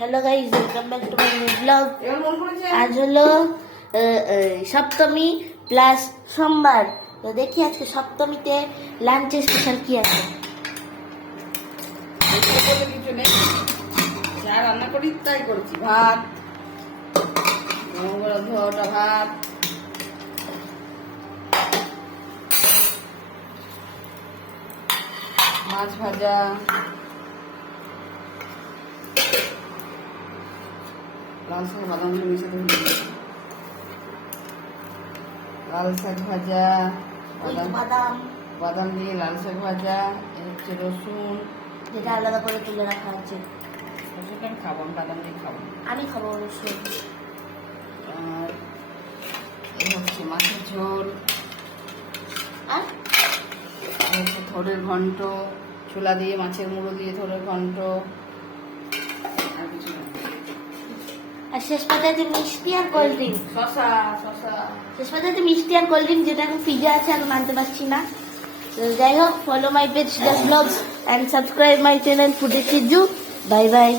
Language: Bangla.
Hello guys, welcome back to my new blog. আজ হলো সপ্তমী প্লাস সোমবার। তো দেখি আজকে সপ্তমীতে লাঞ্চে স্পেশাল কি আছে। কিছু নেই, যা রান্না করি তাই করছি। ভাত, ধোয়াটা ভাত, মাছ ভাজা, লাল শাক বাদাম দিয়ে মিশাতে হবে। লাল শাক ভাজা, বাদাম বাদাম দিয়ে লাল শাক ভাজা, এ হচ্ছে রসুন, যেটা আলাদা করে তুলে রাখা আছে। রসুনটা আমি খাবো, আমি বাদাম দিয়ে খাবো। আমি খাবো অবশ্যই। আর এই হচ্ছে মাছের ঝোল, আর এই হচ্ছে থোড়ের ঘন্ট, ছোলা দিয়ে মাছের মুড়ো দিয়ে থোড়ের ঘন্ট, আর কিছু না। আর শেষ পাতাতে মিষ্টি আর কোল্ড ড্রিঙ্ক। শশা শশা শেষ পাতাতে মিষ্টি আর কোল্ড ড্রিঙ্ক, যেটা এখন ফ্রিজে আছে, এখন আনতে পারছি না। তো যাই হোক, follow my page just blogs and subscribe my channel foodie Chiju. Bye by.